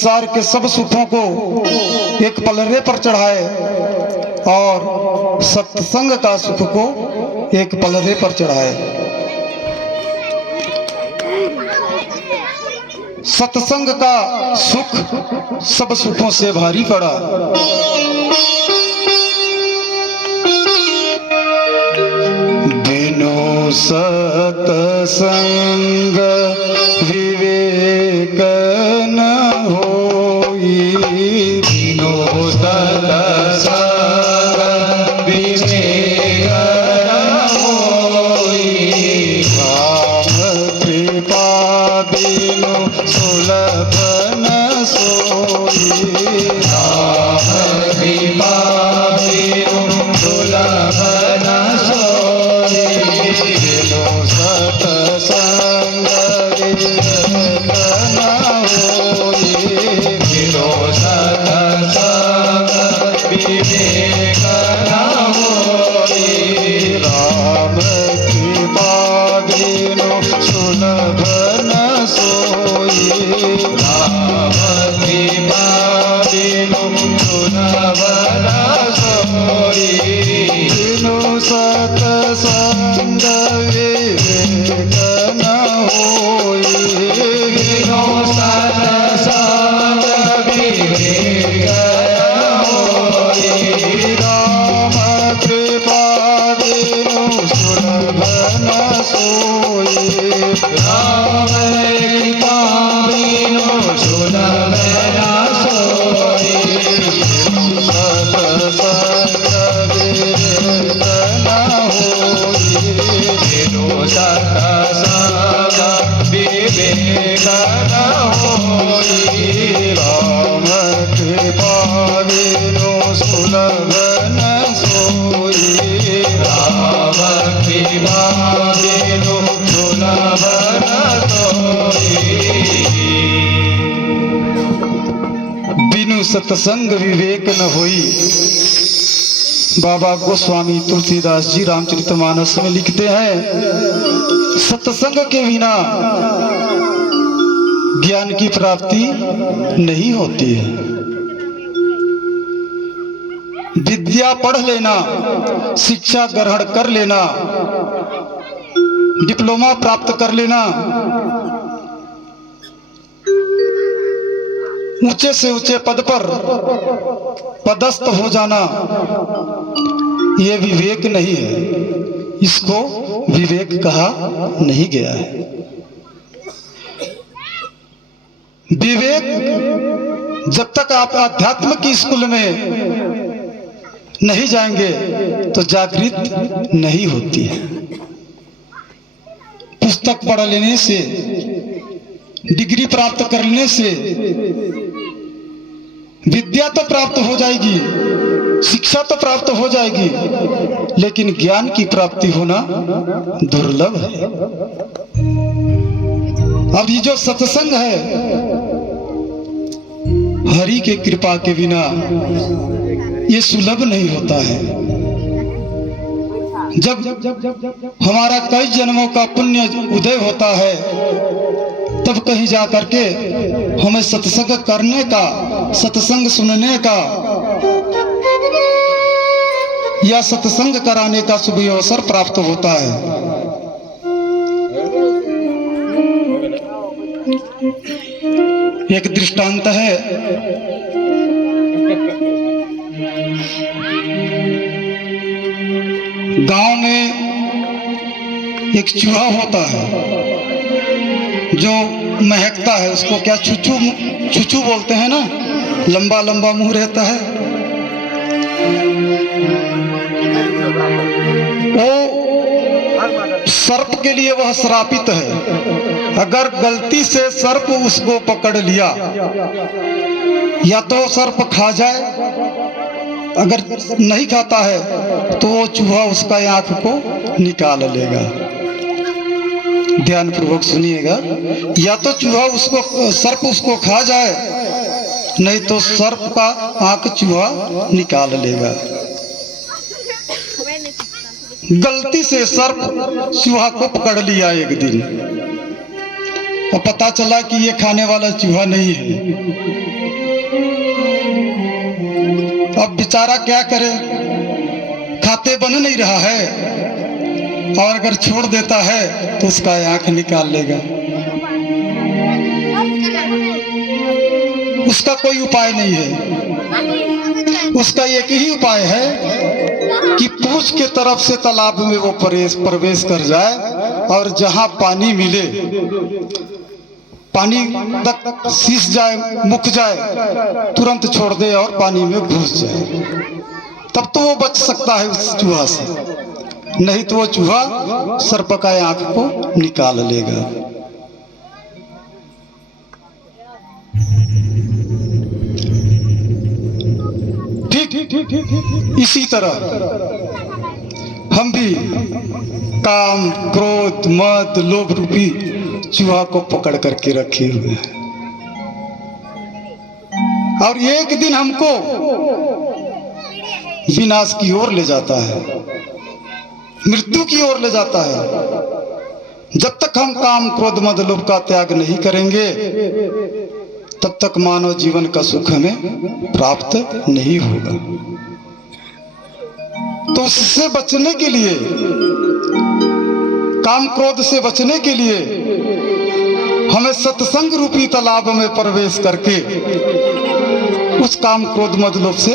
संसार के सब सुखों को एक पलड़े पर चढ़ाए और सत्संग का सुख को एक पलड़े पर चढ़ाए। सत्संग का सुख सब सुखों से भारी पड़ा। बिनु सत्संग विवेक न होई, बिनु सत्संग विवेक न होई। राम कृपा बिनु सुलभ न सोई, राम कृपा बिनु सुलभ न सोई। बिनु सत्संग विवेक न होई, बिनु सत्संग विवेक न होई। राम कृपा बिनु सुलभ न सोई, राम कृपा बिनु सुलभ न सोई। बिनु सत्संग विवेक न होई, बिनु सत्संग विवेक न होई। राम कृपा बिनु सुलभ न सोई, राम कृपा बिनु सुलभ न सोई। सत्संग विवेक न होई, बिनु सत्संग विवेक न होई। राम कृपा बिनु सुलभ न सोई, राम कृपा बिनु सुलभ न सोई। बिनु सत्संग विवेक न होई। बाबा गोस्वामी तुलसीदास जी रामचरितमानस में लिखते हैं, सत्संग के बिना ज्ञान की प्राप्ति नहीं होती है। विद्या पढ़ लेना, शिक्षा ग्रहण कर लेना, डिप्लोमा प्राप्त कर लेना, ऊंचे से ऊंचे पद पर पदस्थ हो जाना, यह विवेक नहीं है। इसको विवेक कहा नहीं गया है। विवेक जब तक आप आध्यात्म की स्कूल में नहीं जाएंगे तो जागृत नहीं होती है। पुस्तक पढ़ लेने से, डिग्री प्राप्त करने से विद्या तो प्राप्त हो जाएगी, शिक्षा तो प्राप्त हो जाएगी, लेकिन ज्ञान की प्राप्ति होना दुर्लभ है। अब ये जो सत्संग है, हरि के कृपा के बिना ये सुलभ नहीं होता है। जब हमारा कई जन्मों का पुण्य उदय होता है, तब कहीं जा करके हमें सत्संग करने का, सत्संग सुनने का या सत्संग कराने का शुभ अवसर प्राप्त होता है। एक दृष्टांत है, गांव में एक चूहा होता है जो महकता है। उसको क्या छुछू छुछू बोलते हैं ना, लंबा लंबा मुंह रहता है। वो सर्प के लिए वह श्रापित है। अगर गलती से सर्प उसको पकड़ लिया, या तो सर्प खा जाए, अगर नहीं खाता है तो वो चूहा उसका आंख को निकाल लेगा। ध्यान पूर्वक सुनिएगा, या तो चूहा उसको, सर्प उसको खा जाए, नहीं तो सर्प का आंख चूहा निकाल लेगा। गलती से सर्प चूहा को पकड़ लिया एक दिन, और पता चला कि ये खाने वाला चूहा नहीं है। अब बेचारा क्या करे, खाते बन नहीं रहा है, और अगर छोड़ देता है तो उसका आंख निकाल लेगा। उसका कोई उपाय नहीं है। उसका एक ही उपाय है कि पूंछ के तरफ से तालाब में वो प्रवेश कर जाए, और जहां पानी मिले, पानी तक सीस जाए, मुक जाए, तुरंत छोड़ दे और पानी में घुस जाए। तब तो वो बच सकता है उस चूहा से, नहीं तो वो चूहा सर्प का आंख को निकाल लेगा। ठीक इसी तरह हम भी काम, क्रोध, मद, लोभ रूपी चूहा को पकड़ करके रखे हुए हैं, और एक दिन हमको विनाश की ओर ले जाता है, मृत्यु की ओर ले जाता है। जब तक हम काम, क्रोध, मद, लोभ का त्याग नहीं करेंगे, तब तक मानव जीवन का सुख हमें प्राप्त नहीं होगा। तो उससे बचने के लिए, काम क्रोध से बचने के लिए हमें सत्संग रूपी तालाब में प्रवेश करके उस काम, क्रोध, मद, लोभ से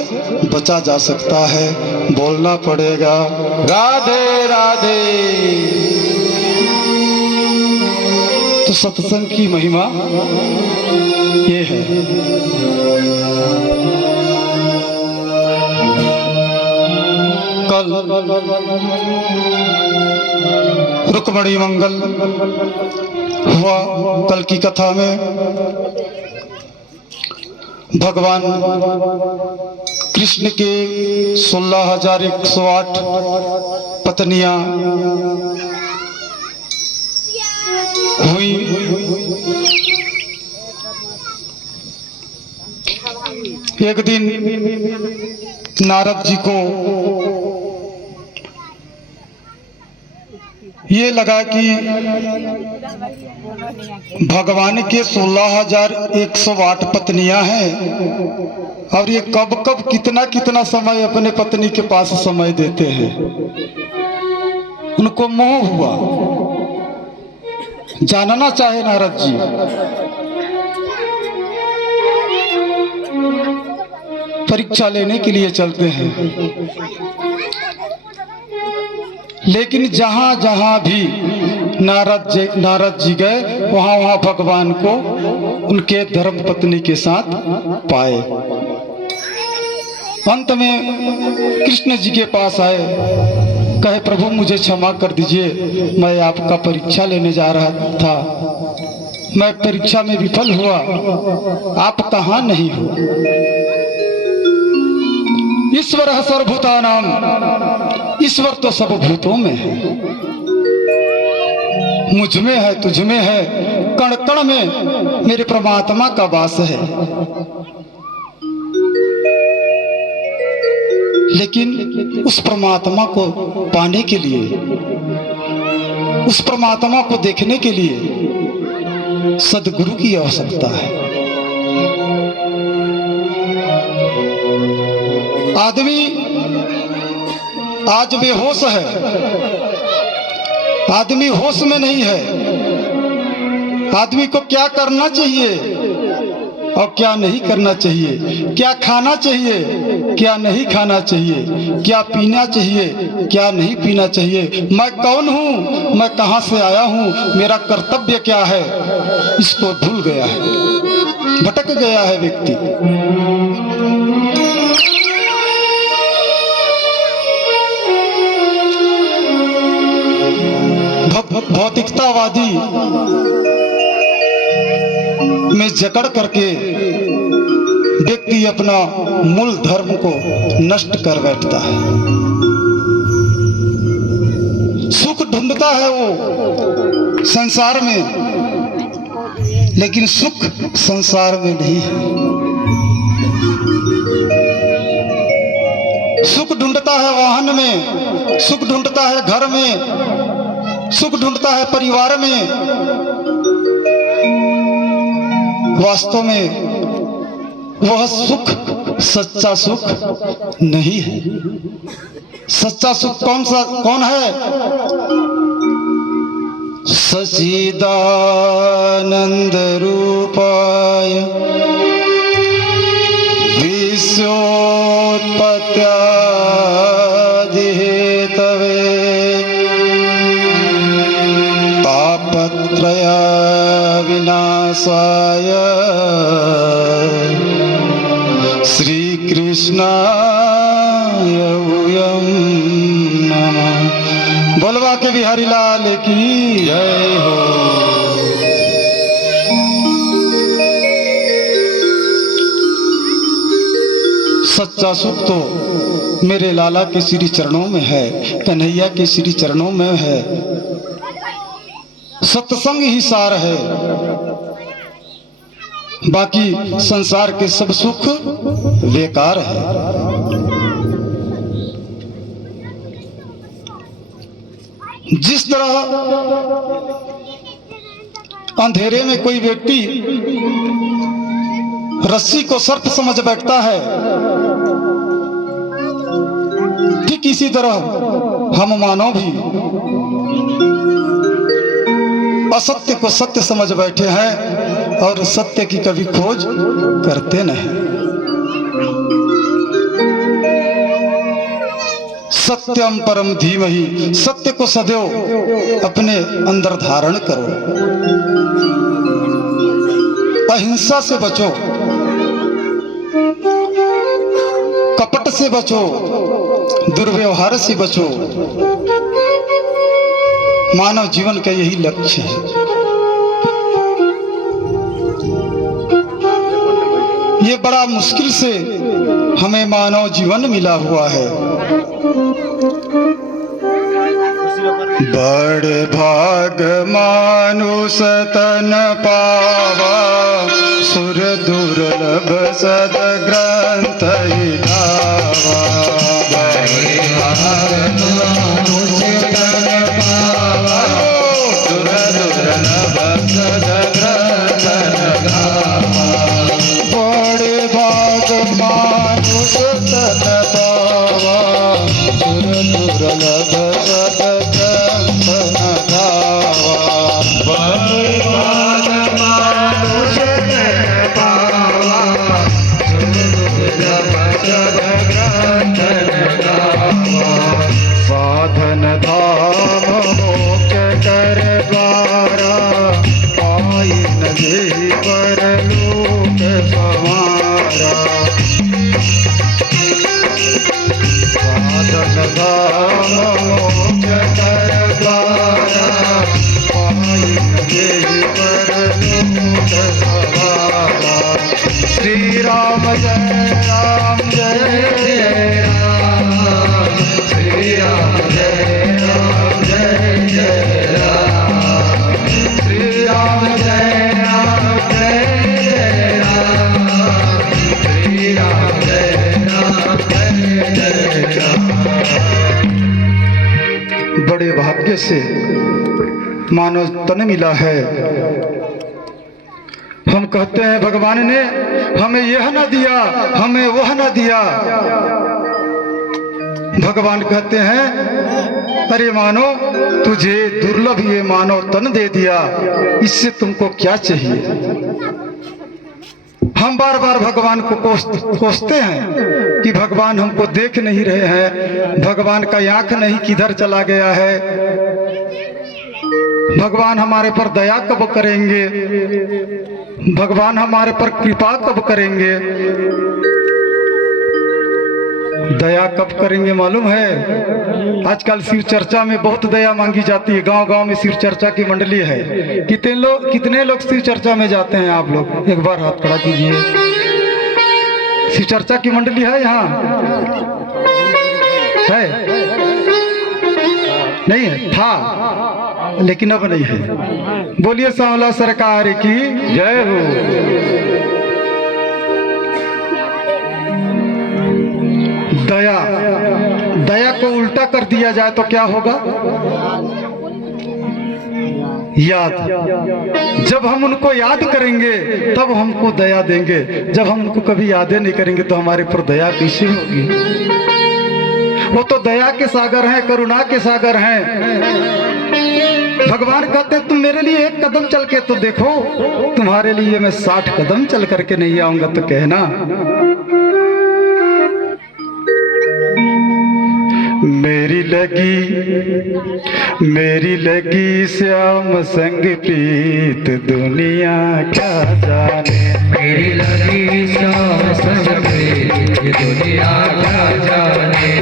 बचा जा सकता है। बोलना पड़ेगा राधे राधे। तो सत्संग की महिमा ये है। कल रुक्मणी मंगल हुआ। कल की कथा में भगवान कृष्ण के 16,108 पत्नियां हुई। एक दिन नारद जी को ये लगा कि भगवान के 16,108 पत्नियां हैं, और ये कब कब कितना कितना समय अपने पत्नी के पास समय देते हैं। उनको मोह हुआ, जानना चाहे नारद जी। परीक्षा लेने के लिए चलते हैं, लेकिन जहां जहां भी नारद जी गए, वहां वहां भगवान को उनके धर्म पत्नी के साथ पाए। अंत में कृष्ण जी के पास आए, कहे प्रभु मुझे क्षमा कर दीजिए, मैं आपका परीक्षा लेने जा रहा था, मैं परीक्षा में विफल हुआ, आप कहाँ नहीं हो। ईश्वर है सर्वभूतानाम, ईश्वर तो सब भूतों में है, मुझ में है, तुझ में है, कण कण में मेरे परमात्मा का वास है। लेकिन उस परमात्मा को पाने के लिए, उस परमात्मा को देखने के लिए सद्गुरु की आवश्यकता है। आदमी आज बेहोश है, आदमी होश में नहीं है। आदमी को क्या करना चाहिए और क्या नहीं करना चाहिए, क्या खाना चाहिए, क्या नहीं खाना चाहिए, क्या पीना चाहिए, क्या नहीं पीना चाहिए, मैं कौन हूँ, मैं कहाँ से आया हूँ, मेरा कर्तव्य क्या है, इसको भूल गया है, भटक गया है व्यक्ति। भौतिकतावादी में जकड़ करके व्यक्ति अपना मूल धर्म को नष्ट कर बैठता है। सुख ढूंढता है वो संसार में, लेकिन सुख संसार में नहीं है। सुख ढूंढता है वाहन में, सुख ढूंढता है घर में, सुख ढूंढता है परिवार में, वास्तव में वह सुख सच्चा सुख नहीं है। सच्चा सुख कौन है? सच्चिदानंद रूपाय विश्वोत्पत्त्यादि हेतवे तापत्रय विनाशाय श्री कृष्णाय वयं नमः। बोलवा के बिहारी लाल की जय हो। सच्चा सुख तो मेरे लाला के श्री चरणों में है, कन्हैया के श्री चरणों में है। सत्संग ही सार है, बाकी संसार के सब सुख बेकार है। जिस तरह अंधेरे में कोई व्यक्ति रस्सी को सर्प समझ बैठता है, ठीक इसी तरह हम मानव भी असत्य को सत्य समझ बैठे हैं और सत्य की कभी खोज करते नहीं। सत्यम परम धीमहि, सत्य को सदैव अपने अंदर धारण करो। अहिंसा से बचो, कपट से बचो, दुर्व्यवहार से बचो। मानव जीवन का यही लक्ष्य है। ये बड़ा मुश्किल से हमें मानव जीवन मिला हुआ है। बड़े भाग मानुष तन पावा, सुर दुर्लभ सद ग्रंथ गावा। बड़े भाग मानुष तन पावा, सुर दुर्लभ सद ग्रंथ गावा। बड़े भाग मानुष तन पावा, सुर दुर्लभ सद ग्रंथ गावा। बड़े भाग मानुष तन पावा, सुर दुर्लभ सद ग्रंथ गावा। साधन धाम मोक्ष कर द्वारा, पाई न जेहि परलोक समारा। साधन धाम मोक्ष कर द्वारा, पाई न जेहि परलोक समारा। श्री राम जय राम जय जय राम, श्री राम जय राम जय जय राम, श्री राम जय राम जय जय राम, श्री राम जय राम जय जय राम। बड़े भाग्य से मानव तन मिला है। हम कहते हैं भगवान ने हमें यह न दिया, हमें वह न दिया। भगवान कहते हैं अरे मानो, तुझे दुर्लभ ये मानव तन दे दिया, इससे तुमको क्या चाहिए। हम बार बार भगवान को कोसते हैं कि भगवान हमको देख नहीं रहे हैं, भगवान का आंख नहीं किधर चला गया है, भगवान हमारे पर दया कब करेंगे, भगवान हमारे पर कृपा कब करेंगे। दया कब करेंगे मालूम है? आजकल शिव चर्चा में बहुत दया मांगी जाती है। गांव गांव में शिव चर्चा की मंडली है। कितने लोग शिव चर्चा में जाते हैं? आप लोग एक बार हाथ खड़ा कीजिए। शिव चर्चा की मंडली है यहाँ? है? नहीं है? था लेकिन अब नहीं है। बोलिए सांवला सरकार की जय हो। दया को उल्टा कर दिया जाए तो क्या होगा? याद। जब हम उनको याद करेंगे तब हमको दया देंगे, जब हम उनको कभी यादें नहीं करेंगे तो हमारे पर दया कैसे होगी। वो तो दया के सागर हैं, करुणा के सागर हैं। भगवान कहते तुम मेरे लिए एक कदम चल के तो देखो, तुम्हारे लिए मैं 60 कदम चल करके नहीं आऊंगा तो कहना। मेरी लगी श्याम संग प्रीत दुनिया क्या जाने। मेरी लगी श्याम संग प्रीत दुनिया क्या जाने।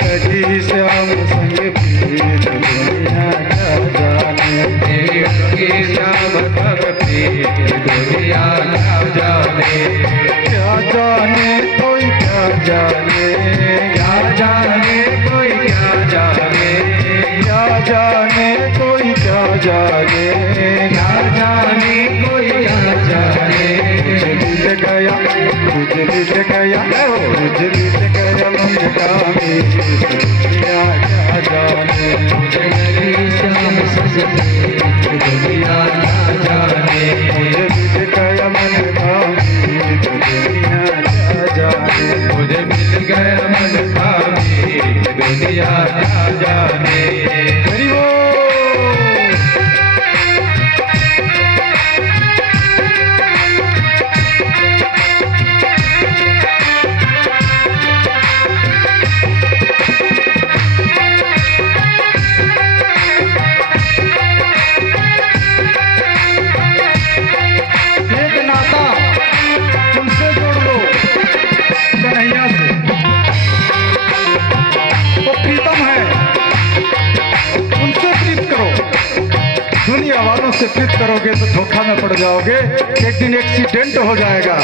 लगी श्याम संग प्रीत दुनिया क्या जाने। मेरी लगी श्याम संग प्रीत दुनिया क्या जाने। क्या जाने कोई क्या जाने। क्या जाने कोई क्या जाने। क्या जाने कोई क्या जाने। क्या जाने कोई क्या जाने। मुझे मिल गया मुझे मिल गया मुझे मिल गया मन का दुनिया क्या जाने। मुझे लगी श्याम संग प्रीत दुनिया क्या जाने। मुझे मिल गया मन का दुनिया क्या जाने। मुझे मिल गया मन का दुनिया क्या जाने। हरि बोल। एक नाता तुमसे जोड़ लो कन्हैया से, वो प्रीतम है, उनसे प्रीत करो। दुनिया वालों से प्रीत करोगे तो धोखा में पड़ जाओगे। एक दिन एक्सीडेंट हो जाएगा,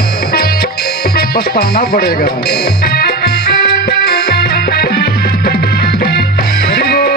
पछताना पड़ेगा। हरि बोल।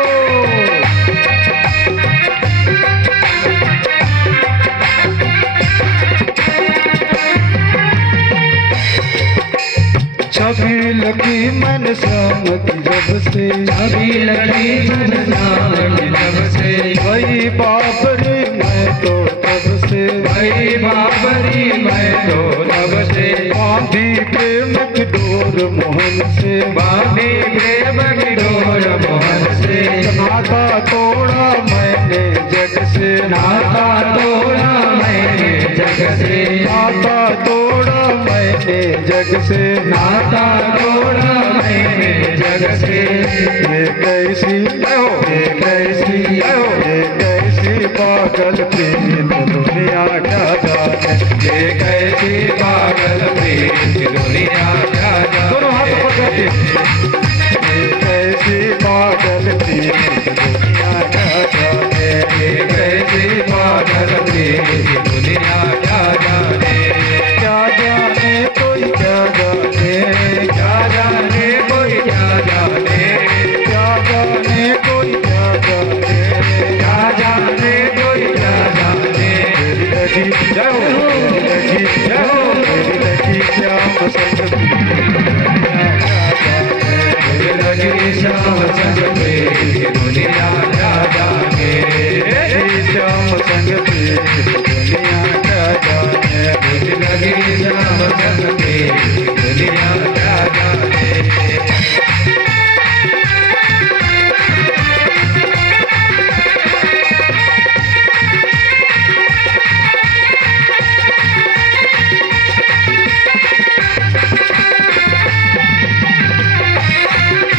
छवि लगी मन श्याम की जब से। अभी लगी जब श्याम की जब से। वही बाबरी मैं तो तब से। वही बाबरी मैं तो तब से। बांधी प्रेम की डोर मोहन से। बांधी प्रेम की डोर मोहन से। नाता तोड़ा मैंने जग से। नाता तोड़ा मैंने जग से। नाता तोड़ा मैंने जग से। नाता तोड़ा मैंने जग से। ये कैसी पागल प्रीत दुनिया क्या जाने। ये कैसी पागल प्रीत दुनिया क्या जाने। दोनों हाथ पकड़ के। ये कैसी पागल प्रीत दुनिया क्या जाने। ये कैसी पागल प्रीत दुनिया क्या जाने। क्या जाने कोई क्या जाने। क्या जाने कोई क्या जाने। क्या जाने कोई क्या जाने। क्या जाने कोई क्या जाने। मेरी लगी जय हो, मेरी लगी जय हो, मेरी लगी श्याम संग मुझे लगी श्याम संग प्रीत दुनिया क्या जाने। श्याम संग प्रीत दुनिया क्या जाने। मुझे लगी श्याम संग प्रीत दुनिया क्या जाने।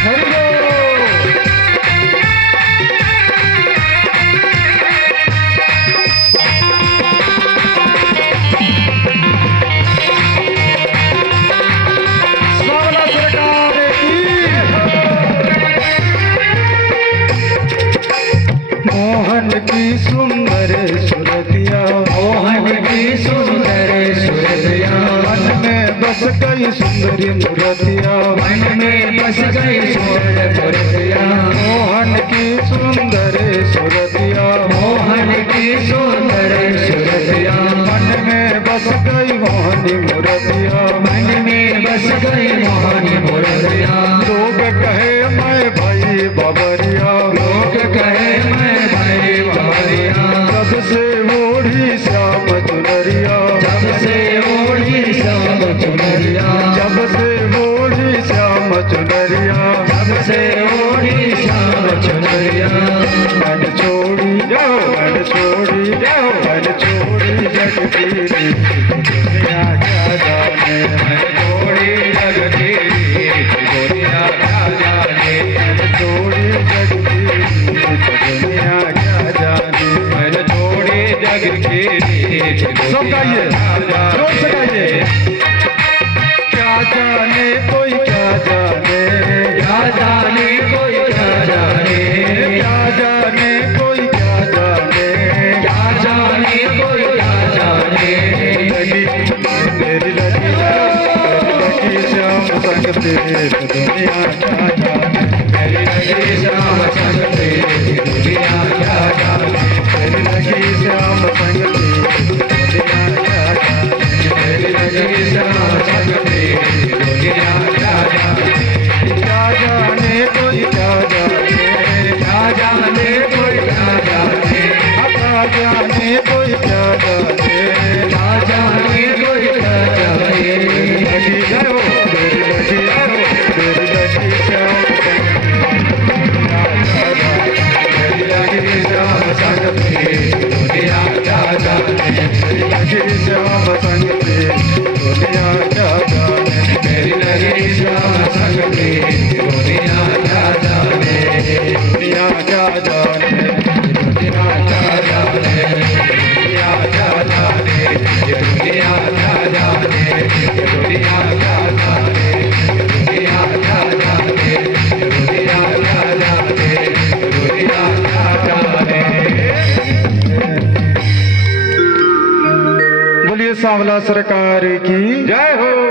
हरि बोल। सावला सरकार की। मोहन की सुंदर सुरतिया। मोहन की सुंदर सुरतिया। मन में बस गई सुंदरी मूर्तिया। मन में बस गई सुंदर मूर्तिया। मोहन की सुंदर सुरतिया। मोहन की सुंदर सुरतिया। मन में बस गई मोहनी मूर्तिया। मन में बस गई मोहनी मूर्तिया। लोग कहे मैं भाई बाबरिया। लोग कहे मैं भाई बाबरिया। सब चुनरिया जब से ओढ़ी श्याम चुनरिया मन छोड़ी जाओ मन छोड़ी जाओ मन छोड़ी जग की दुनिया क्या जाने मन छोड़ी जग की दुनिया क्या जाने मन छोड़ी जग की दुनिया क्या जाने मन छोड़ी जग की सब गाइए जोर से गाइए क्या जाने कोई क्या जाने क्या जाने कोई क्या जाने क्या जाने कोई क्या जाने क्या जाने कोई क्या जाने लगी मेरी लगी श्याम संग तेरे दुनिया क्या जाने मेरी लगी श्याम संग तेरी दुनिया क्या जाने मेरी लगी श्याम संग तेरे दुनिया क्या जाने मेरी लगी श्याम संग तेरी दुनिया क्या जाने क्या जाने कोई क्या जाने क्या जाने कोई क्या जाने क्या जाने कोई क्या जाने क्या जाने कोई क्या जाने लगी जाओ मेरी लगी जाओ मेरी लगी श्याम मेरी लगी श्याम संग तेरी दुनिया क्या जाने मेरी लगी श्याम संग तेरे दुनिया क्या जाने मेरी लगी श्याम संग तेरी दुनिया क्या जाने दुनिया क्या जाने दुनिया क्या जाने दुनिया क्या जाने ये दुनिया क्या जाने ये दुनिया क्या जाने दुनिया क्या जाने दुनिया क्या जाने दुनिया क्या जाने बोलिए सांवला सरकार की जय हो।